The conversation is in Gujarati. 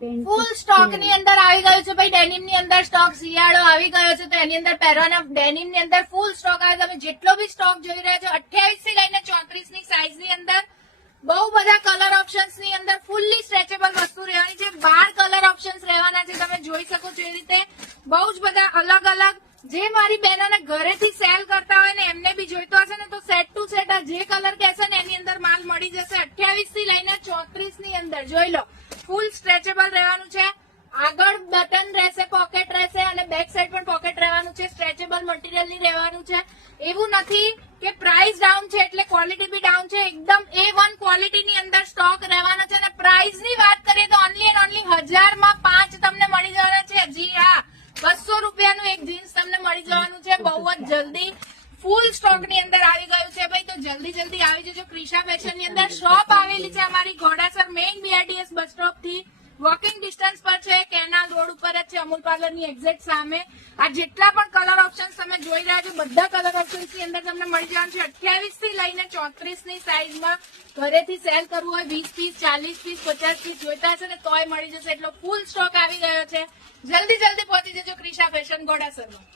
ફૂલ સ્ટોક ની અંદર આવી ગયું છે ભાઈ. ડેનિમ ની અંદર સ્ટોક શિયાળો આવી ગયો છે, તો એની અંદર પહેરવાના ડેનિમ ની અંદર ફૂલ સ્ટોક આવે. તમે જેટલો બી સ્ટોક જોઈ રહ્યા છો 28 થી લઈને 34 ની સાઈઝ ની અંદર બહુ બધા કલર ઓપ્શન્સ ની અંદર ફૂલ્લી સ્ટ્રેચેબલ વસ્તુ રહેવાની છે. 12 કલર ઓપ્શન્સ રહેવાના છે. તમે જોઈ શકો છો એ રીતે બહુ જ બધા અલગ અલગ. જે મારી બહેનોને ઘરેથી સેલ કરતા હોય ને એમને બી જોઈતો હશે ને તો સેટ ટુ સેટ આ જે કલર કહેશે ને એની અંદર માલ મળી જશે. 28 થી લઈને 34 ની અંદર જોઈ લો. ફૂલ સ્ટ્રેચેબલ રહેવાનું છે. આગળ બટન રહેશે, પોકેટ રહેશે અને બેક સાઈડ પણ પોકેટ રહેવાનું છે. સ્ટ્રેચેબલ મટીરિયલ ની રહેવાનું છે. એવું નથી કે પ્રાઇસ ડાઉન છે એટલે ક્વોલિટી બી ડાઉન છે. એકદમ A1 ક્વોલિટી ની અંદર સ્ટોક રહેવાનો છે. અને પ્રાઇસ ની વાત કરીએ તો ઓનલી એન્ડ ઓનલી 1000 માં 5 તમને મળી જવાના છે. જી હા, 200 રૂપિયાનું એક જીન્સ તમને મળી જવાનું છે બહુ જ જલ્દી. ફૂલ સ્ટોક ની અંદર આવી ગયું છે ભાઈ, તો જલ્દી જલ્દી આવી જજો. ક્રિશા ફેશન ની અંદર શોપ આવેલી છે અમારી Ghodasar main BRTS bus stop થી વોકિંગ ડિસ્ટન્સ પર છે. કેનાલ રોડ ઉપર જ છે, અમૂલ પાર્લર ની એક્ઝેક્ટ સામે. આ જેટલા પણ કલર ઓપ્શન્સ તમે જોઈ રહ્યા છો બધા કલર ઓપ્શન્સ ની અંદર તમને મળી જવાનું છે. 28 થી લઈને 34 ની સાઈઝમાં ઘરેથી સેલ કરવું હોય 20 પીસ 40 પીસ 50 પીસ જોઈતા હશે ને તોય મળી જશે. એટલો ફૂલ સ્ટોક આવી ગયો છે. જલ્દી જલ્દી પહોંચી જજો ક્રિશા ફેશન ઘોડાસરમાં.